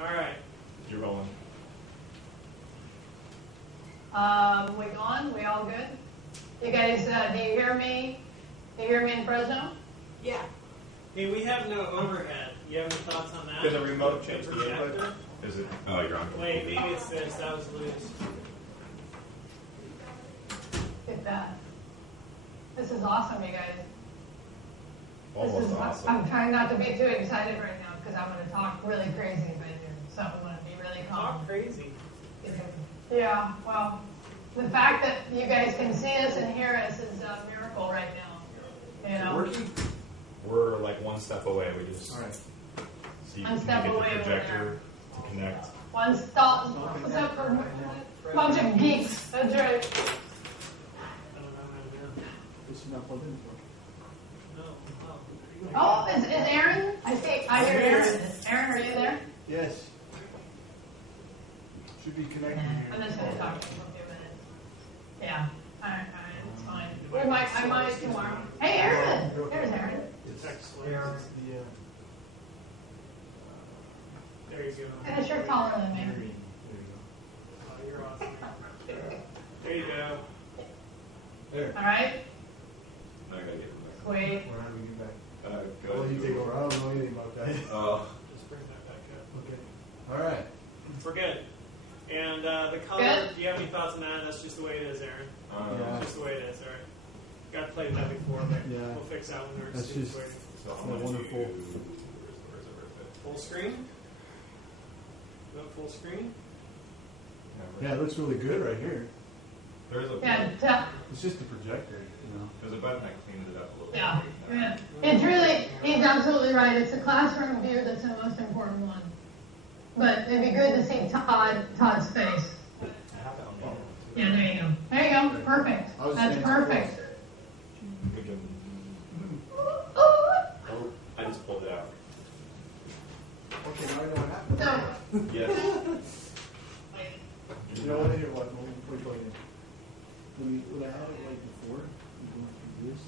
All right. You're rolling. We on? We all good? You guys, do you hear me? Do you hear me in Fresno? Yeah. Hey, we have no overhead. You have any thoughts on that? Can the remote change the projector? input? Is it? Oh, you're on. Wait, maybe it's this. That was loose. Get that. This is awesome, you guys. Almost awesome. I'm trying not to be too excited right now because I'm going to talk really crazy if I do. So I'm going to be really calm. Talk crazy. Yeah, well, the fact that you guys can see us and hear us is a miracle right now. You know? Working? We're like one step away. We just all right. see One if step we can away get the over projector to connect. One step for a bunch of geeks. That's right. I don't know how to do. This is not plugged in for. No. Oh, is Aaron? I hear Aaron. Aaron, are you there? Yes. Should be connecting here. I'm just going to talk for a few minutes. Yeah. All right, it's fine. I might tomorrow. Hey, Aaron. There's Aaron. It's Text Aaron's There you go. And you're taller than me. There you Oh, you're awesome. There you go. go. There. All right? I gotta get it back. Sweet. Or how do we get back? Go Well, you take over. I don't know anything about that. Just bring that back up. Okay. All right. We're good. And the color, Good. do you have any thoughts on that? That's just the way it is, Aaron. Yeah. Just the way it is, all right. Got to play with that before, but Yeah. we'll fix that when we're That's students just- waiting. So It's I'm gonna wonderful. do- where's it? Full screen? Go full screen? Yeah, it looks really good right here. There's a Yeah, It's just a projector, you know. there's a button that cleans it up a little yeah. bit. Yeah. It's really, he's absolutely right. It's the classroom view that's the most important one. But it'd be good to see Todd's face. Yeah, there you go. There you go. Perfect. I was That's saying- perfect. We can, Oh, oh, I just pulled it out. Okay, now I know what happened. so, Yes. You know what? Here, what? Before you plug in. When I had it like before, you go through this,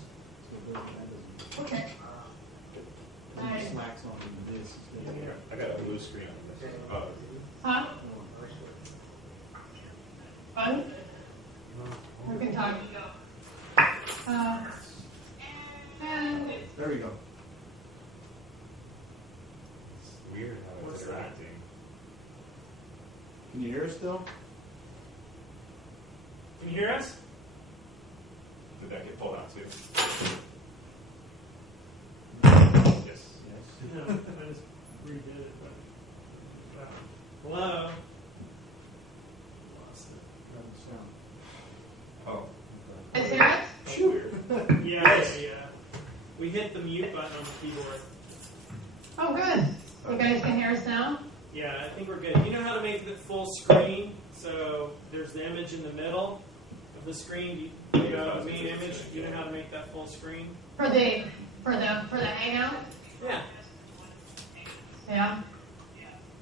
so that doesn't. okay. It Alright. slacks off into this. I got a blue screen on this. Oh, Huh? Fun? We can talk. And There we go. it's weird how it's interacting. Can you hear us still? Can you hear us? Did that get pulled out too? Yes. Yes. No, I just redid it. But, hello? Lost it. Sound. Oh. is there? Weird. Yeah. We hit the mute button on the keyboard. Oh, good. You guys can hear us now? Yeah, I think we're good. You know how to make it full screen? So there's the image in the middle of the screen. You have the main image. You know how to make that full screen? For the hangout? Yeah. Yeah.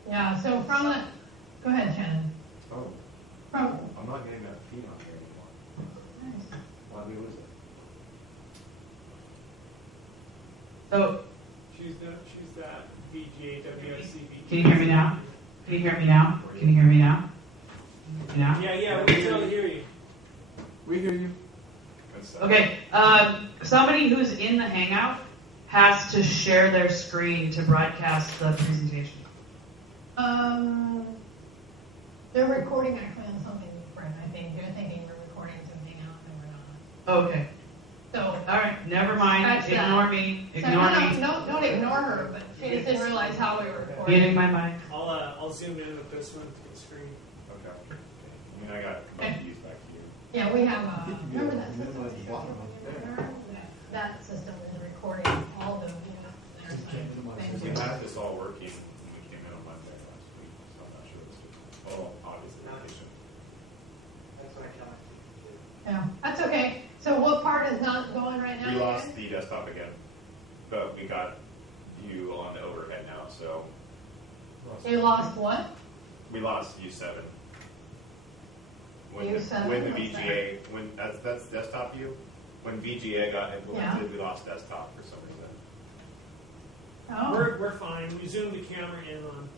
Yeah. So from the, go ahead, Shannon. Oh, From I'm not getting that feed on here anymore. Why did we lose it? So, Choose that VGA WFCV. can you hear me now? Can you hear me now? Can you hear me now? Now? Yeah, we can totally hear you. We hear you. Okay. Somebody who's in the Hangout has to share their screen to broadcast the presentation. They're recording actually on something different. I think they're thinking we're recording some hangout and we're not. Okay. So. All right. Never mind. Scratch that. Ignore me. So, Ignore me. no, don't ignore her, but she just didn't realize how we were recording. Muting my mic. I'll zoom in with this one to the screen. Okay. I mean, I got keys back to you. Yeah, we have remember that And then system? at the bottom up there. That system is recording all the things. We had this all working when we came in on Monday last week, so I'm not sure this was, obviously vacation. Yeah, that's okay. So what part is not going right now? We lost the desktop again, but we got you on the overhead now, so You lost what? we lost U7. When U7? when the What's VGA, when that's desktop view, when VGA got implemented, we lost desktop for some reason. Oh. We're fine. We zoomed the camera in on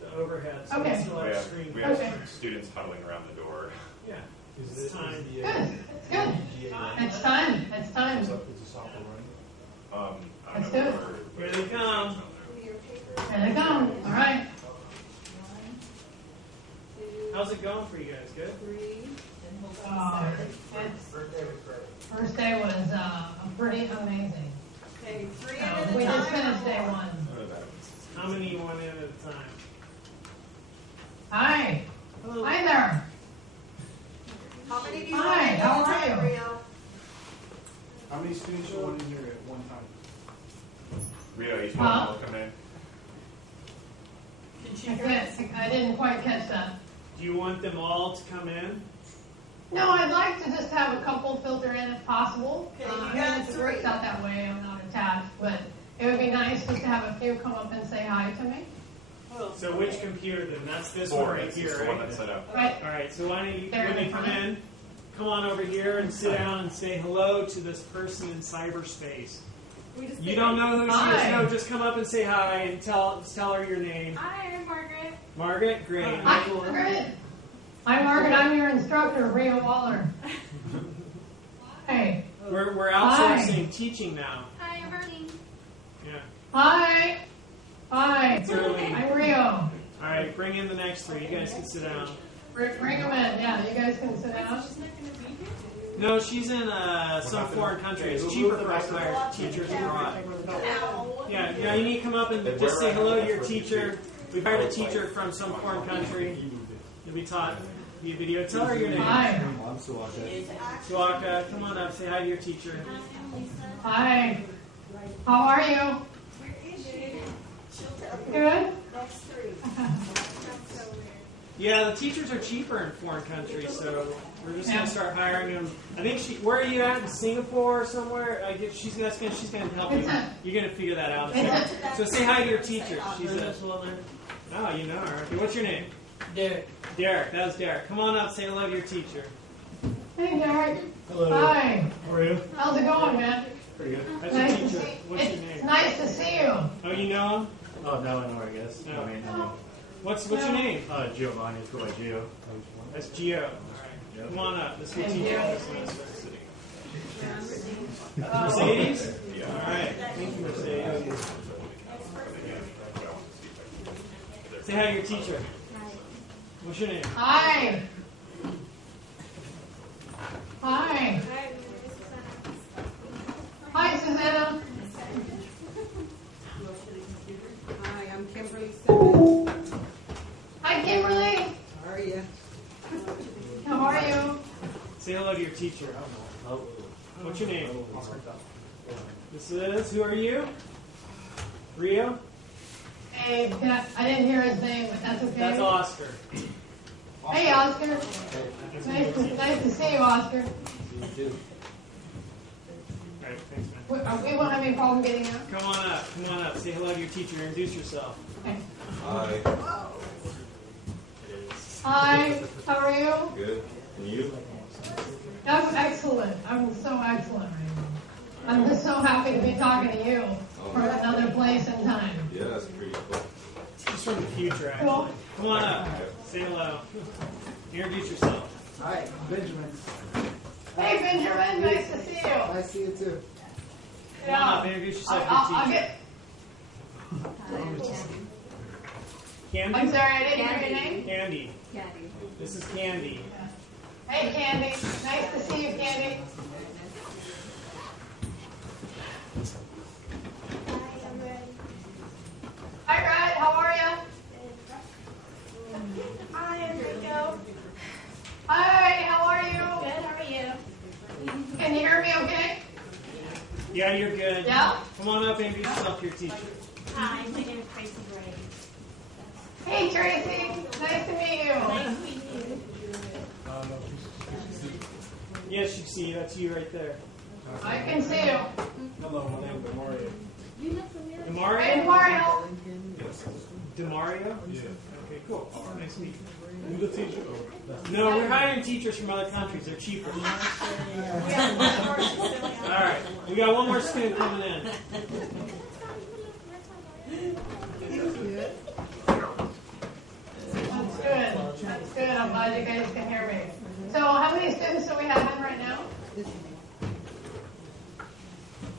the overhead. overhead, so Okay. we still We have have, screen. we have Okay. students huddling around the door. Yeah, Is it's time. Good. It's good. It's time. It's time. Is the software running? I Let's don't know do it. where- Here they come. There they come. All right. How's it going for you guys? Good? First day was pretty amazing. Okay, 3 at a We just time. finished day one. How many one in at a time? Hi. Hello. Hi there. How many do you Hi, want at how a are time, you? Rio? How many students are in here at one time? Rio, each one Huh? will come in. I didn't quite catch that. Do you want them all to come in? No, I'd like to just have a couple filter in if possible. Okay, you I got mean, if it 3. works out that way, I'm not attached, but it would be nice just to have a few come up and say hi to me. So which computer then? That's this 4, one right it's here, the one right? that's set up. Right. All right, so why don't you, There when in they come front. in, come on over here and sit down and say hello to this person in cyberspace. We just You did don't it. know who she Hi. is. No, just come up and say hi and tell her your name. Hi, I'm Margaret. Margaret, great. Hi, Margaret. Hi, Margaret. I'm your instructor, Rio Waller. Hey. We're Hi. outsourcing teaching now. Hi, I'm Arlene. Yeah. Hi. Hi. It's early. I'm Rio. All right, bring in the next 3. You guys can sit down. Bring them in. Yeah, you guys can sit Wait, so down. she's not going to be here? No, she's in some foreign country. It's cheaper for us to hire teachers abroad. Ow. Yeah, you need to come up and just say hello to your teacher. We hired a teacher from some foreign country. You'll be taught via video. Tell her your name. Hi. I'm Suwaka. Suaka, come on up. Say hi to your teacher. Hi, I'm Lisa. Hi. How are you? Where is she? She'll tell you. Good? Next 3. That's so weird. Yeah, the teachers are cheaper in foreign countries, so we're just gonna start hiring them. I think where are you at? In Singapore or somewhere? She's gonna help you. You're gonna figure that out. So say hi to your teacher. She's a. Oh, you know her. Okay, what's your name? Derek. Derek. That was Derek. Come on up. Say hello to your teacher. Hey, Derek. Hello. Hi. How are you? How's it going, man? Pretty good. That's Nice your to teacher. see. What's your It's name? nice to see you. Oh, you know him? Oh, now I know her, I guess. No. I mean, I know. What's your name? Giovanni. Let's go by Gio. That's Gio. All right. Come on up. This is your Hey, teacher. Gio. This is Mercedes? All right. Thank you, Mercedes. Say hi to your teacher. What's your name? Hi. Hi. Hi, Susanna. Hi, I'm Kimberly Simmons. Hi, Kimberly. How are you? How are you? Say hello to your teacher. What's your name? This is, who are you? Rio? Hey, I didn't hear his name, but that's okay. That's Oscar. Hey, Oscar. Nice to see you, Oscar. All right, thanks, man. We won't have any problem getting out. Come on up. Come on up. Say hello to your teacher. Introduce yourself. Okay. Hi. Hi. How are you? Good. And you? I'm excellent. I'm so excellent right now. I'm just so happy to be talking to you from another place and time. Yeah, that's pretty cool. She's from the future, actually. Cool. Come on up. Say hello. Introduce yourself. Hi, Benjamin. Hey, Benjamin. Nice to see you. I see you too. Come on up. Introduce yourself to I'll your teacher. get. Candy? I'm sorry, I didn't hear your name. Candy. This is Candy. Hey, Candy. Nice to see you, Candy. Hi, Red. How are you? Hi, Enrico. Hi. How are you? Good, how are you? Can you hear me? Okay. Yeah, you're good. Yeah. Come on up and introduce yourself to your teacher. Hi, my name is Tracy Gray. Hey, Tracy. Nice to meet you. Nice meeting you. Yes, you see. That's you right there. I can see you. Hello, my name is Mario. You look familiar. Hey, Demario? Mario. Demario? Yeah. Okay, cool. Nice to meet you. You the teacher? No, we're hiring teachers from other countries. They're cheaper. All right. We got one more student coming in. I'm glad you guys can hear me. So how many students do we have in right now?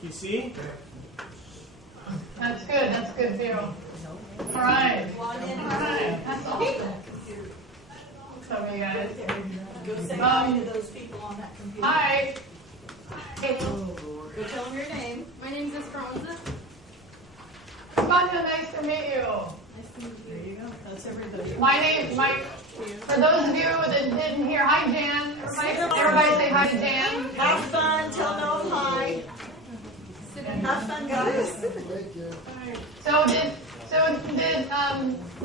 You see? That's good. That's a good view. All right. Come on in. All right. That's awesome. Some of you guys. Go say hi to those people on that computer. Hi. Go tell them your name. My name's Esperanza. Sonia, nice to meet you. There you go. That's everybody. For those of you that didn't hear, hi Jan. Everybody say hi to Jan. Have fun. Tell Noah hi. Have fun, guys. Thank you. So did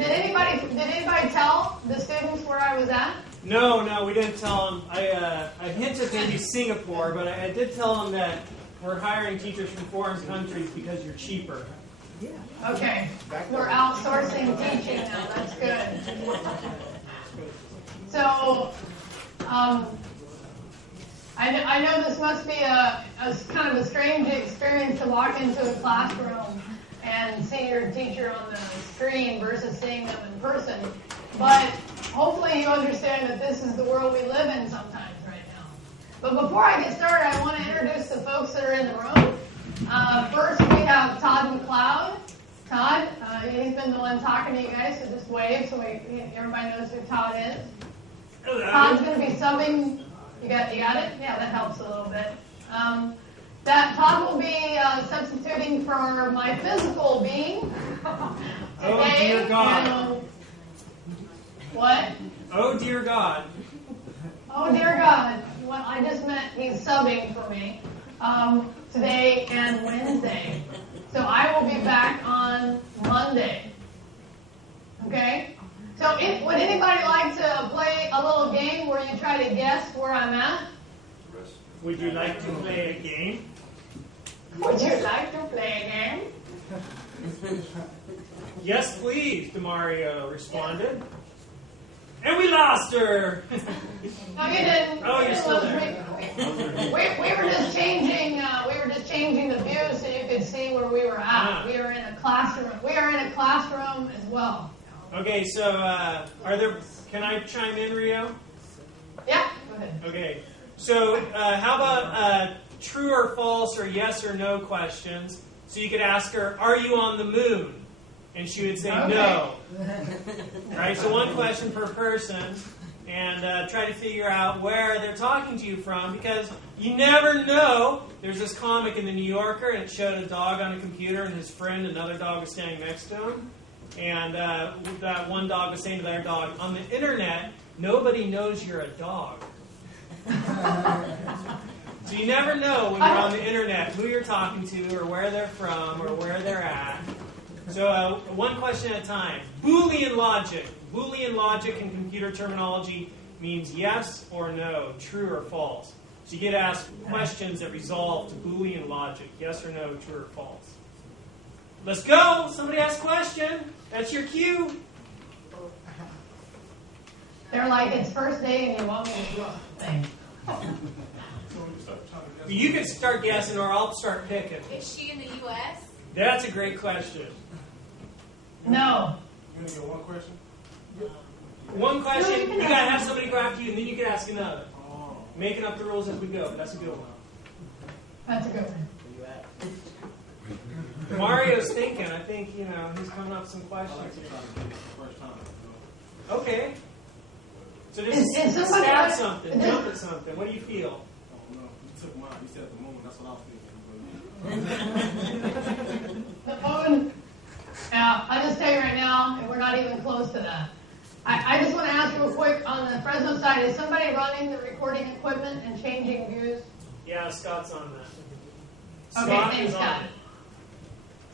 anybody tell the students where I was at? No, we didn't tell them. I hinted maybe Singapore, but I did tell them that we're hiring teachers from foreign countries because you're cheaper. Okay, we're outsourcing teaching now. That's good. So, I know this must be a kind of a strange experience to walk into a classroom and see your teacher on the screen versus seeing them in person. But hopefully you understand that this is the world we live in sometimes right now. But before I get started, I want to introduce the folks that are in the room. First, we have Todd McLeod. Todd, he's been the one talking to you guys, so just wave so everybody knows who Todd is. Hello. Todd's going to be subbing. You got it? Yeah, that helps a little bit. Todd will be substituting for my physical being today. Oh, dear God. What? Oh, dear God. Oh, dear God. Well, I just meant he's subbing for me today and Wednesday. So I will be back on Monday. Okay? So would anybody like to play a little game where you try to guess where I'm at? Would you like to play a game? Would you like to play a game? Yes, please, DeMario responded. And we lost her. No, you didn't. Oh, You you're didn't still lose there. me. We were just changing. We were just changing the view so you could see where we were at. Ah. We are in a classroom. We are in a classroom as well. Okay, so can I chime in, Rio? Yeah. Go ahead. Okay, so how about true or false or yes or no questions? So you could ask her, are you on the moon? And she would say no. Right, so one question per person, and try to figure out where they're talking to you from, because you never know. There's this comic in the New Yorker, and it showed a dog on a computer, and his friend, another dog, was standing next to him. And that one dog was saying to their dog, on the internet, nobody knows you're a dog. So you never know when you're on the internet who you're talking to or where they're from or where they're at. So one question at a time. Boolean logic. Boolean logic in computer terminology means yes or no, true or false. So you get asked questions that resolve to Boolean logic. Yes or no, true or false. Let's go. Somebody ask a question. That's your cue. They're like, it's first day and you want me to do a thing. You can start guessing or I'll start picking. Is she in the U.S.? That's a great question. No. You only got one question? One question, No, you can you gotta ask. have somebody go after you and then you can ask another. Oh. Making up the rules as we go. That's a good one. That's a good one. Mario's thinking. I think, he's coming up with some I questions. like to try to get it the first time. Okay. So just Is somebody stab like- something, jump at something. What do you feel? Oh, no. You took mine. You said the moon. That's what I was thinking. The moon. Now, I'll just tell you right now, and we're not even close to that. I just want to ask real quick, on the Fresno side, is somebody running the recording equipment and changing views? Yeah, Scott's on that. Okay, Scott thanks, is on Scott. it.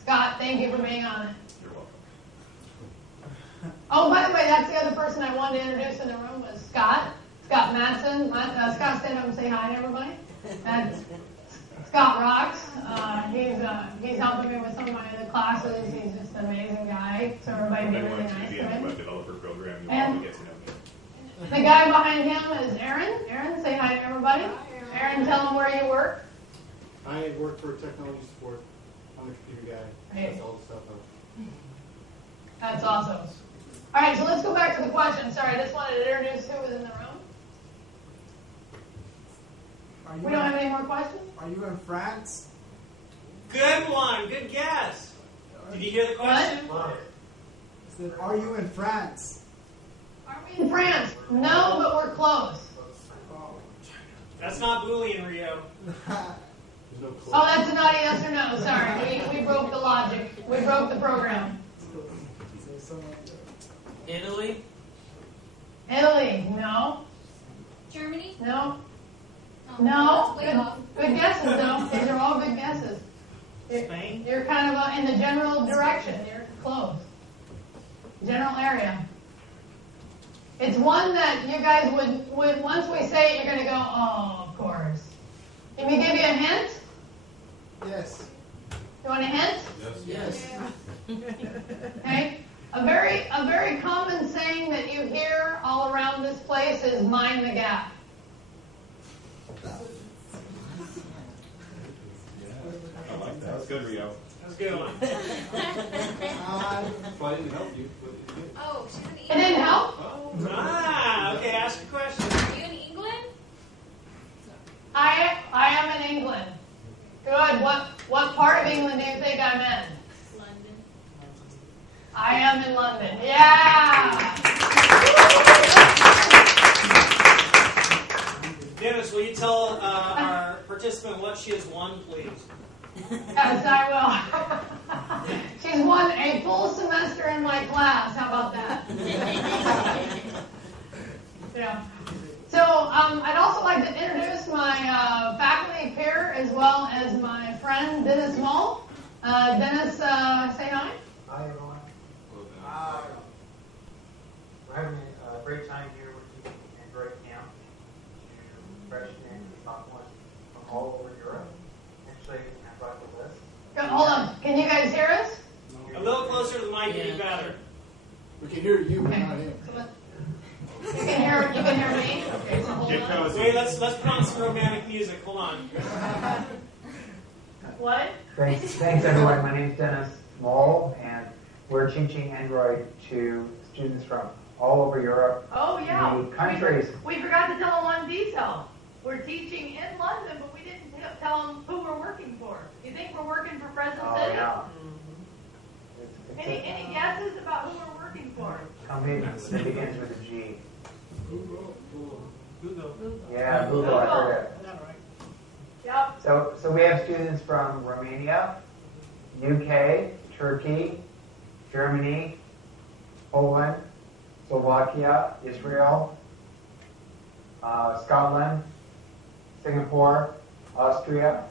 Scott, thank you for being on it. You're welcome. Oh, by the way, that's the other person I wanted to introduce in the room was Scott. Scott Madsen. Scott, stand up and say hi to everybody. That's Scott rocks. He's helping me with some of my other classes. He's just an amazing guy. So everybody be really nice to him. web developer program. You'll And- probably get to know me. The guy behind him is Aaron. Aaron, say hi to everybody. Aaron, tell them where you work. I work for technology support. I'm a computer guy. Hey. That's all the stuff. That's awesome. All right, so let's go back to the question. Sorry, I just wanted to introduce who was in the room. We don't have any more questions? Are you in France? Good one. Good guess. Did you hear the question? I said, are you in France? Are we in France? No, but we're close. That's not Boolean, Rio. Oh, that's not a yes or no. Sorry, we broke the logic. We broke the program. Italy? Italy? No. Germany? No. Oh, No. that's way off. Good guesses, though. These are all good guesses. Spain? You're kind of in the general direction. You're close. General area. It's one that you guys would once we say it, you're going to go, oh, of course. Can we give you a hint? Yes. You want a hint? Yes. Okay. A very common saying that you hear all around this place is mind the gap. I like that. That was good, Rio. That was a good one. Well, I didn't help you. But you did. Oh, she's in It England. didn't help? Ah, okay, ask your question. Are you in England? I am in England. Good. What part of England do you think I'm in? London. I am in London. Yeah. Dennis, will you tell our participant what she has won, please? Yes, I will. She's won a full semester in my class. How about that? Yeah. So I'd also like to introduce my faculty peer as well as my friend Dennis Mull. Dennis, say hi. Hi, everyone. We're having a great time here. We're teaching Android Camp to freshmen and sophomores from all over Europe. Actually, I brought the list. Hold on. Can you guys hear us? A little closer to the mic would be better. We can hear you, but not him. You can hear me? Okay, so hold Get on. cozy. Wait, let's put on some romantic music. Hold on. What? Thanks, everyone. My name's Dennis Moll, and we're teaching Android to students from all over Europe. Oh, yeah. The countries. We forgot to tell them one detail. We're teaching in London, but we didn't tell them who we're working for. You think we're working for Fresno Oh, City? yeah. Any guesses about who we're working for? Company that begins with a G. Google. Yeah, Google, I heard it. Yep. So we have students from Romania, UK, Turkey, Germany, Poland, Slovakia, Israel, Scotland, Singapore, Austria,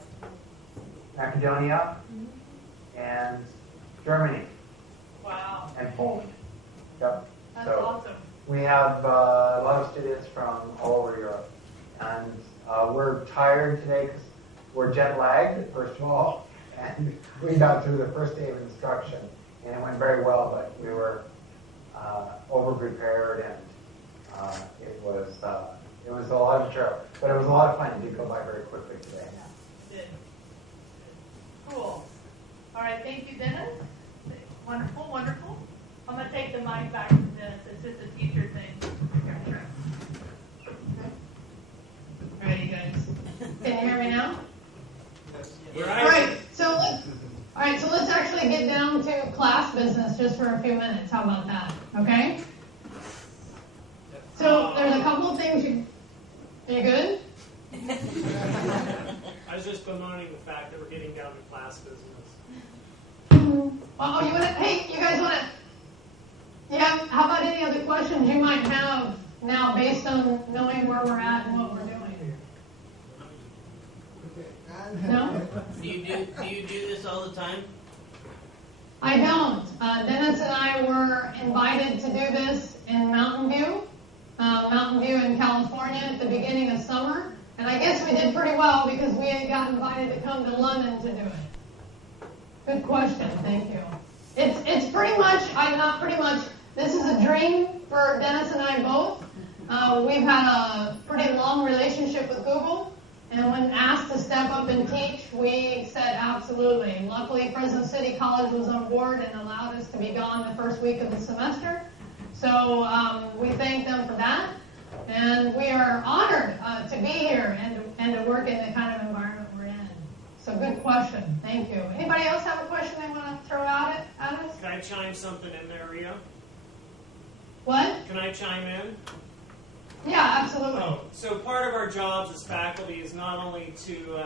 Macedonia, and Germany, Wow. and Poland. Yep. That's So awesome. we have a lot of students from all over Europe. And we're tired today because we're jet lagged, first of all. And we got through the first day of instruction. And it went very well, but we were over-prepared, and it was a lot of material. But it was a lot of fun. It did go by very quickly today. Good. Cool. All right, thank you, Dennis. Wonderful, wonderful. I'm going to take the mic back from Dennis. It's just a teacher thing. Here, all right, you guys. Can you hear me now? Right. All right, so let's actually get down to class business just for a few minutes. How about that? Okay? So there's a couple of things are you good? I was just bemoaning the fact that we're getting down to class business. Oh, you want to? Hey, you guys want to? Yeah. How about any other questions you might have now, based on knowing where we're at and what we're doing? No. Do you do this all the time? I don't. Dennis and I were invited to do this in Mountain View in California at the beginning of summer, and I guess we did pretty well because we had got invited to come to London to do it. Good question. Thank you. It's pretty much, not pretty much, this is a dream for Dennis and I both. We've had a pretty long relationship with Google, and when asked to step up and teach, we said absolutely. Luckily, Fresno City College was on board and allowed us to be gone the first week of the semester. So we thank them for that. And we are honored to be here and to work in the kind of environment we're in. So good question. Thank you. Anybody else have a question they want to throw out at us? Can I chime something in there, Rio? What? Can I chime in? Yeah, absolutely. Oh, so part of our jobs as faculty is not only to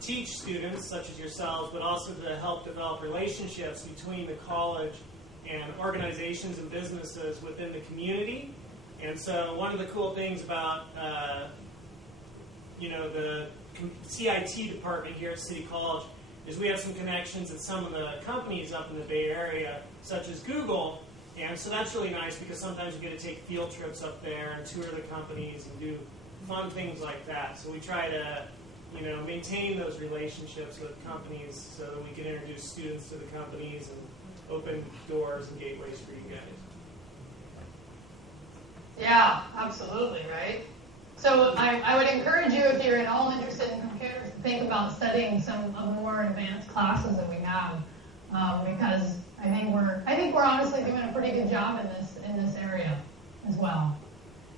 teach students, such as yourselves, but also to help develop relationships between the college and organizations and businesses within the community. And so one of the cool things about the CIT department here at City College is we have some connections at some of the companies up in the Bay Area, such as Google. And so that's really nice because sometimes we get to take field trips up there and tour the companies and do fun things like that. So we try to, maintain those relationships with companies so that we can introduce students to the companies and open doors and gateways for you guys. Yeah, absolutely, right? So I would encourage you, if you're at all interested in computers, to think about studying some of the more advanced classes that we have, because I think we're honestly doing a pretty good job in this area as well.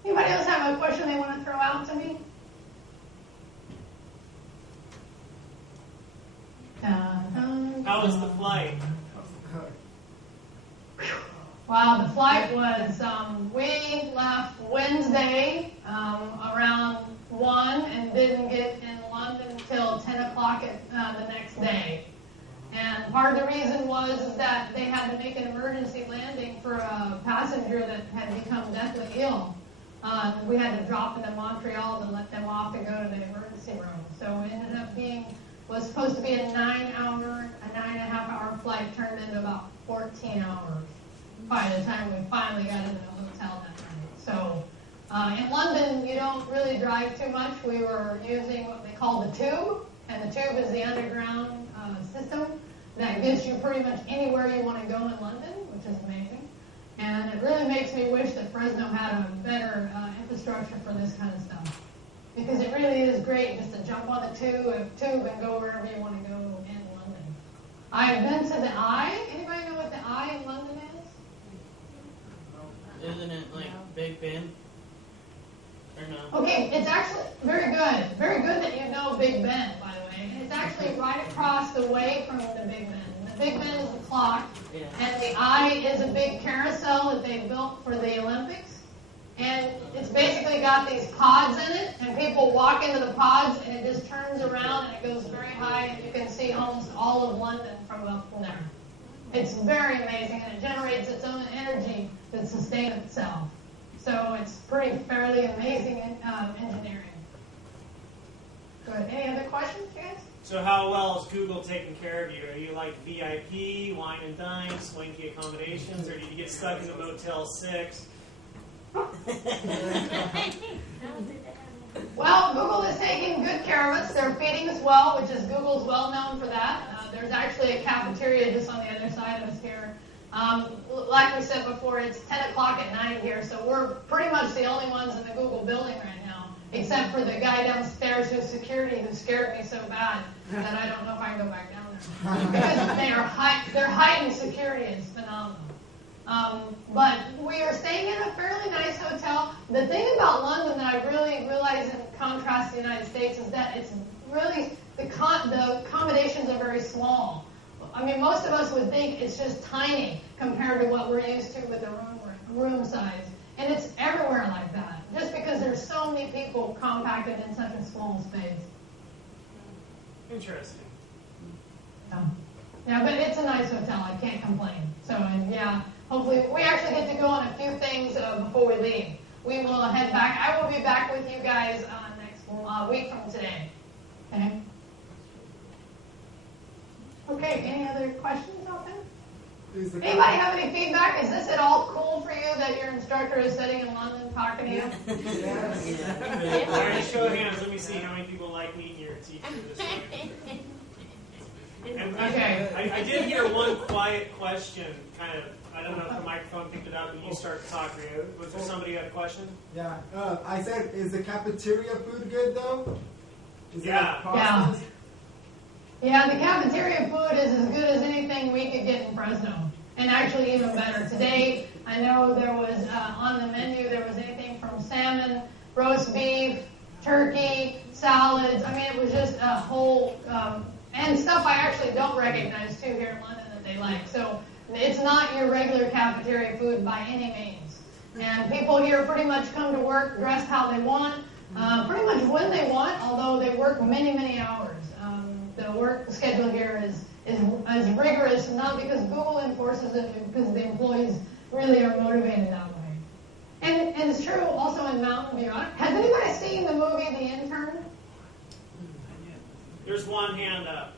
Anybody else have a question they want to throw out to me? How was the flight? Wow, the flight was, we left Wednesday around 1 and didn't get in London until 10 o'clock the next day. And part of the reason was that they had to make an emergency landing for a passenger that had become deathly ill. We had to drop into Montreal to let them off to go to the emergency room. So it ended up was supposed to be a 9.5-hour flight, turned into about 14 hours by the time we finally got into the hotel that night. So in London, you don't really drive too much. We were using what they call the tube, and the tube is the underground system that gets you pretty much anywhere you want to go in London, which is amazing. And it really makes me wish that Fresno had a better infrastructure for this kind of stuff. Because it really is great just to jump on the tube and go wherever you want to go in London. I've been to the Eye. Anybody know what the Eye in London is? Isn't it like Big Ben? Or no? Okay, it's actually very good. Very good that you know Big Ben, by the way. And it's actually right across the way from the Big Ben. The Big Ben is a clock, and the Eye is a big carousel that they built for the Olympics. And it's basically got these pods in it, and people walk into the pods, and it just turns around, and it goes very high, and you can see almost all of London from up from there. It's very amazing, and it generates its own energy to sustain itself. So it's pretty fairly amazing engineering. Good. Any other questions, you guys? So how well is Google taking care of you? Are you like VIP, wine and dine, swanky accommodations, or did you get stuck in the Motel 6? Well, Google is taking good care of us. They're feeding us well, which is Google's well known for that. There's actually a cafeteria just on the other side of us here. Like we said before, it's 10 o'clock at night here, so we're pretty much the only ones in the Google building right now, except for the guy downstairs who's security who scared me so bad that I don't know if I can go back down there. Because their heightened security is phenomenal. But we are staying in a fairly nice hotel. The thing about London that I really realize in contrast to the United States is that it's really, the accommodations are very small. I mean, most of us would think it's just tiny compared to what we're used to with the room size. And it's everywhere like that, just because there's so many people compacted in such a small space. Interesting. Yeah, but it's a nice hotel. I can't complain. So, and yeah, hopefully, we actually get to go on a few things before we leave. We will head back. I will be back with you guys next week from today. Okay? Okay, any other questions out there? Anybody have any feedback? Is this at all cool for you that your instructor is sitting in London talking to you? Yes. All right, show of hands. Let me see how many people like meeting your teacher this week. And Okay. I did hear one quiet question, kind of. I don't know if the microphone picked it up and you start to talk. Was there somebody who had a question? Yeah. I said, is the cafeteria food good though? Is Yeah. It Yeah, the cafeteria food is as good as anything we could get in Fresno, and actually even better. Today, I know there was on the menu, there was anything from salmon, roast beef, turkey, salads. I mean, it was just a whole, and stuff I actually don't recognize too here in London that they like. So it's not your regular cafeteria food by any means. And people here pretty much come to work dressed how they want, pretty much when they want, although they work many, many hours. The work schedule here is rigorous, not because Google enforces it, but because the employees really are motivated that way. And it's true also in Mountain View. Has anybody seen the movie The Intern? There's one hand up.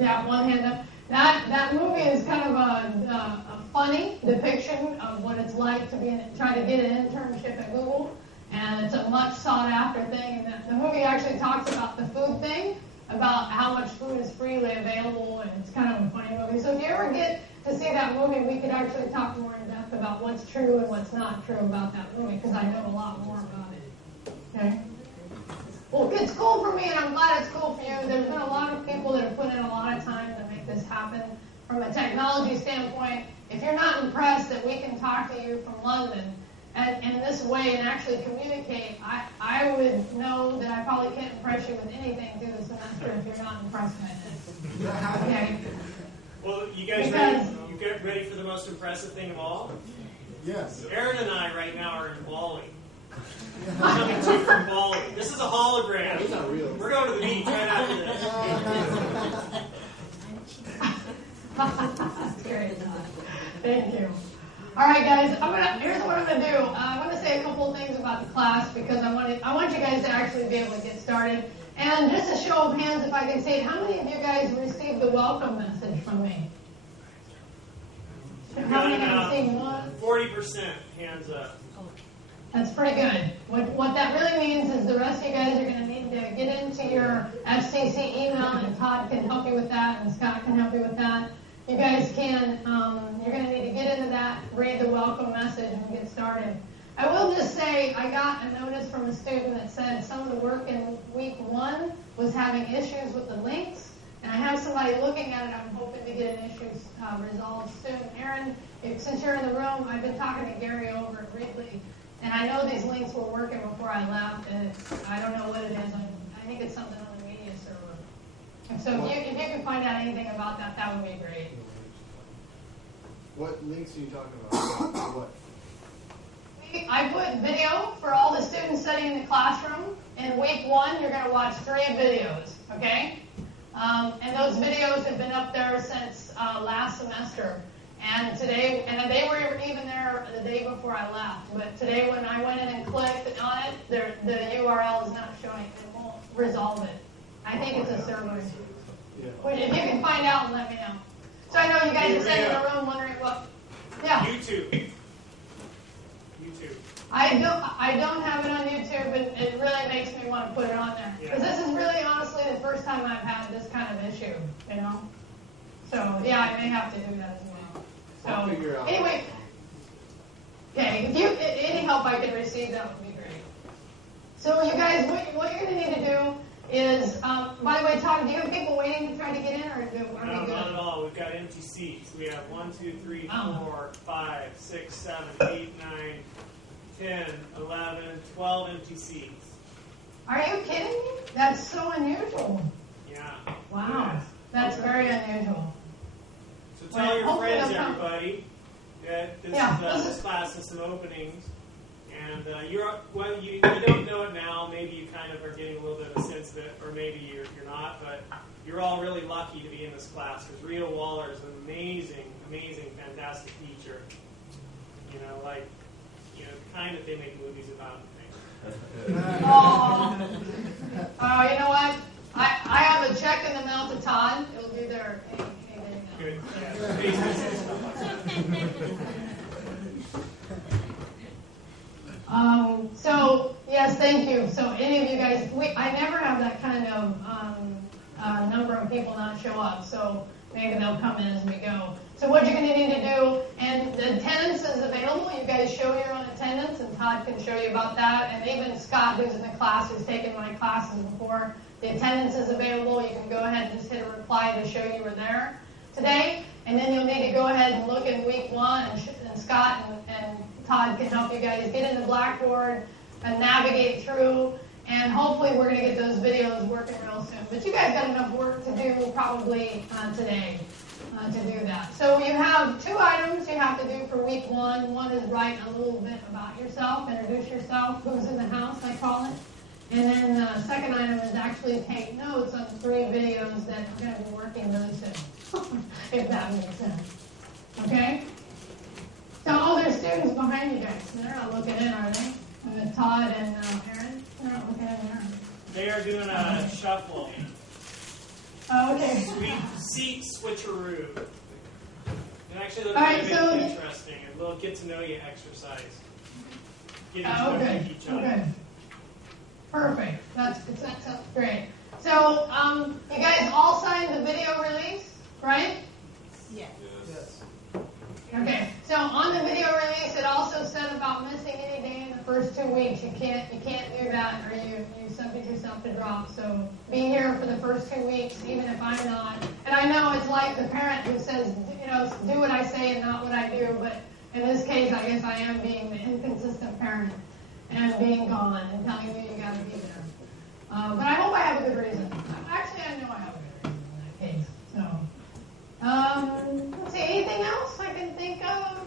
Yeah, one hand up. That movie is kind of a funny depiction of what it's like to try to get an internship at Google, and it's a much sought after thing. And the movie actually talks about the food thing, about how much food is freely available, and it's kind of a funny movie. So if you ever get to see that movie, we could actually talk more in depth about what's true and what's not true about that movie, because I know a lot more about it. Okay? Well, it's cool for me, and I'm glad it's cool for you. There's been a lot of people that have put in a lot of time to make this happen. From a technology standpoint, if you're not impressed that we can talk to you from London and in this way and actually communicate, I would know that I probably can't impress you with anything through the semester if you're not impressed by this. Okay? Well, you guys ready? You get ready for the most impressive thing of all? Yes. Aaron and I right now are in Bali. We're coming to you from Bali. This is a hologram. It's not real. We're going to the beach right after this. That's great. Thank you. All right, guys. Here's what I'm going to do. I want to say a couple of things about the class because I want you guys to actually be able to get started. And just a show of hands, if I can see it, how many of you guys received the welcome message from me? How many have received one? 40% hands up. That's pretty good. What that really means is the rest of you guys are going to need to get into your FCC email, and Todd can help you with that, and Scott can help you with that. You guys can, you're going to need to get into that, read the welcome message, and get started. I will just say I got a notice from a student that said some of the work in week 1 was having issues with the links, and I have somebody looking at it. I'm hoping to get an issue resolved soon. Aaron, since you're in the room, I've been talking to Gary over at Readly, and I know these links were working before I left, and I don't know what it is. I think it's something on the media server. And so if you can find out anything about that, that would be great. What links are you talking about? What? I put video for all the students studying in the classroom. In week 1, you're going to watch 3 videos, okay? And those videos have been up there since last semester. And today, and they were even there the day before I left. But today when I went in and clicked on it, the URL is not showing. It won't resolve it. I think it's a server issue. Yeah. Which if you can find out and let me know. So I know you guys are sitting in the room wondering what. Yeah. YouTube. I don't have it on YouTube, but it really makes me want to put it on there. Because this is really honestly the first time I've had this kind of issue, you know? So, yeah, I may have to do that as well. I'll So, figure out. anyway, okay, if any help I could receive, that would be great. So, you guys, what you're going to need to do is, by the way, Todd, do you have people waiting to try to get in, or are we good? No, not at all. We've got empty seats. We have 1, 2, 3, 4, 5, 6, 7, 8, 9, 10, 11, 12 empty seats. Are you kidding me? That's so unusual. Yeah. Wow. That's very unusual. So tell your friends, everybody, that this class has some openings. And you don't know it now. Maybe you kind of are getting a little bit of a sense of it, or maybe you're not. But you're all really lucky to be in this class because Rita Waller is an amazing, fantastic teacher. The kind that they make movies about. Oh, you know what? I have a check in the mail to Todd. It'll be there any day now. Good. So, yes, thank you. So, any of you guys, I never have that kind of number of people not show up. So, maybe they'll come in as we go. So, what you're going to need to do, and the attendance is available. You guys show your own attendance, and Todd can show you about that. And even Scott, who's in the class, who's taken my classes before, the attendance is available. You can go ahead and just hit a reply to show you were there today. And then you'll need to go ahead and look in week 1 and and Scott and Todd can help you guys get into Blackboard and navigate through. And hopefully we're going to get those videos working real soon. But you guys got enough work to do probably today to do that. So you have 2 items you have to do for week 1. One is write a little bit about yourself, introduce yourself, who's in the house, I call it. And then the second item is actually take notes on 3 videos that are going to be working really soon, if that makes sense. Okay? So all their students behind you guys, they're not looking in, are they? Todd and Aaron, they're not looking in there. They are doing a shuffle. Oh, okay. Sweet seat switcheroo. It actually looks All right, really so interesting. A little get to know you exercise. Getting to know okay. each other. Okay. Perfect. That sounds great. So, you guys all signed the video release, right? Yes. Yes. Okay. So on the video release, it also said about missing any day in the first 2 weeks. You can't do that, or you subject yourself to drop. So be here for the first 2 weeks, even if I'm not. And I know it's like the parent who says, do what I say and not what I do. But in this case, I guess I am being the inconsistent parent and being gone and telling you got to be there. But I hope I have a good reason. Actually, I know I have a good reason in that case. So, let's see, anything else I can think of?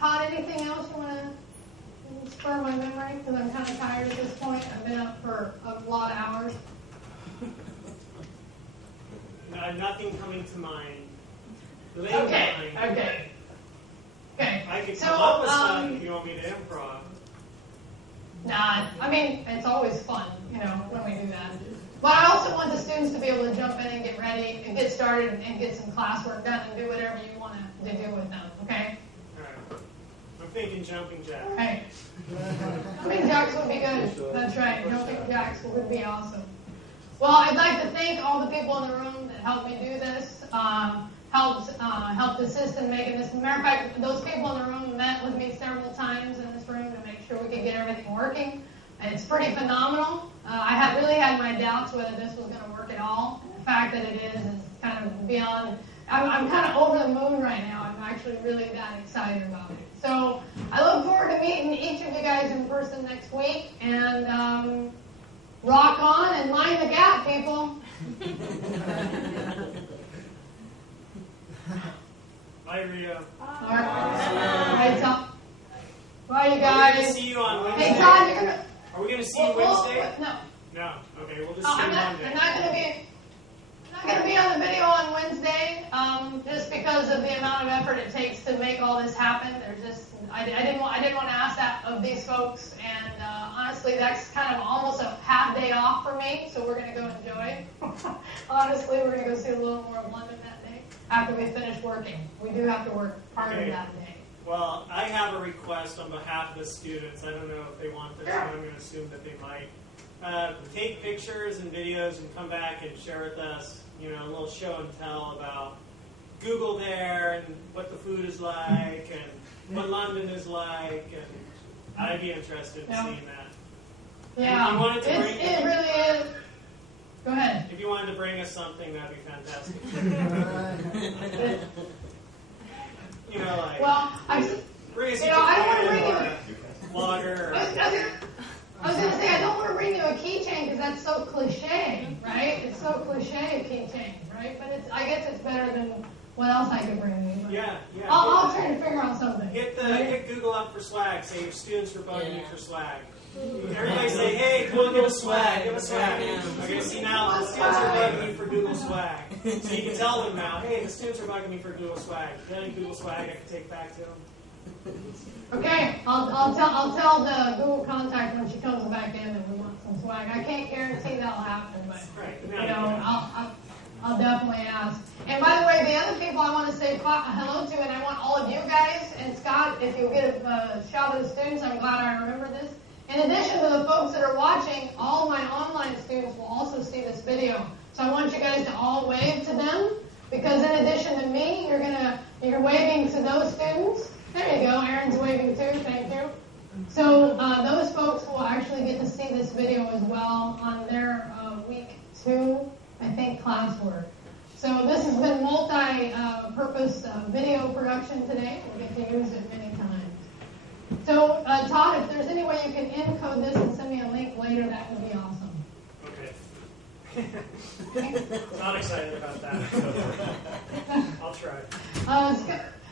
Todd, anything else you want to spur my memory? Because I'm kind of tired at this point. I've been up for a lot of hours. No, nothing coming to mind. Okay. I could So, come up with stuff if you want me to improv. Nah, I mean, it's always fun, when we do that. But I also want the students to be able to jump in and get ready and get started and get some classwork done and do whatever you want to do with them, okay? All right. I'm thinking jumping jack. All right. Jumping jacks would be good. That's right. Jumping jacks would be awesome. Well, I'd like to thank all the people in the room that helped me do this, helped assist in making this. As a matter of fact, those people in the room met with me several times in this room to make sure we could get everything working. It's pretty phenomenal. I really had my doubts whether this was going to work at all. The fact that it is kind of beyond. I'm kind of over the moon right now. I'm actually really that excited about it. So I look forward to meeting each of you guys in person next week. And rock on and mind the gap, people. Bye, Rio. All right, Todd. Bye, you Are we guys. going to see you on Wednesday? Hey, Todd, you're gonna. Are we going to see you Wednesday? No. No. Okay, we'll just Oh, see I'm you not Monday. going to be on the video on Wednesday, just because of the amount of effort it takes to make all this happen. I didn't want to ask that of these folks, and honestly, that's kind of almost a half day off for me. So we're going to go enjoy. Honestly, we're going to go see a little more of London that day after we finish working. We do have to work harder that day. Well, I have a request on behalf of the students. I don't know if they want this, but I'm going to assume that they might. Take pictures and videos and come back and share with us, a little show and tell about Google there and what the food is like and what London is like. And I'd be interested in seeing that. Yeah, if you wanted to it really is. Go ahead. If you wanted to bring us something, that'd be fantastic. Well, bring us I don't want to bring you. Water. I was going to say, I don't want to bring you a keychain because that's so cliche, right? It's so cliche, keychain, right? But I guess it's better than what else I could bring you. Yeah. I'll try to figure out something. Hit Google up for swag. Say your students are bugging you for swag. Everybody say, hey, come on, give us swag. Give us swag. Okay, see now the students are bugging you for Google swag. So you can tell them now, hey, the students are bugging me for Google swag. Is there any Google swag I can take back to them? Okay, I'll tell the Google contact when she comes back in that we want some swag. I can't guarantee that'll happen, but I'll definitely ask. And by the way, the other people I want to say hello to, and I want all of you guys and Scott, if you'll get a shout of the students, I'm glad I remember this. In addition to the folks that are watching, all my online students will also see this video. So I want you guys to all wave to them, because in addition to me, you're waving to those students. There you go. Aaron's waving too. Thank you. So those folks will actually get to see this video as well on their week 2, I think, classwork. So this has been multi-purpose video production today. We'll get to use it many times. So Todd, if there's any way you can encode this and send me a link later, that would be awesome. Okay. Not excited about that. I'll try.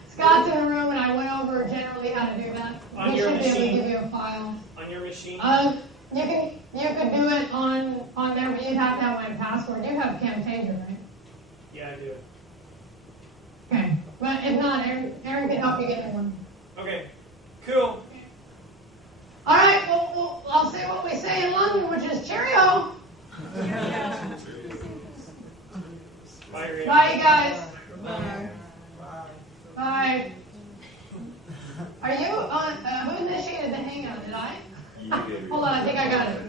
Scott's in the room, and I went over generally how to do that. On He your should be able to machine? give you a file. On your machine? You could do it on there, but you'd have to have my password. You have Camtasia, right? Yeah, I do. Okay. But if not, Aaron can help you get me one. Okay. Cool. All right. Well, I'll say what we say in London, which is cheerio. Bye, Ria. Bye, you guys. Bye. Bye. Are you on? Who initiated the hangout? Did I? You did. Hold on. I think I got it.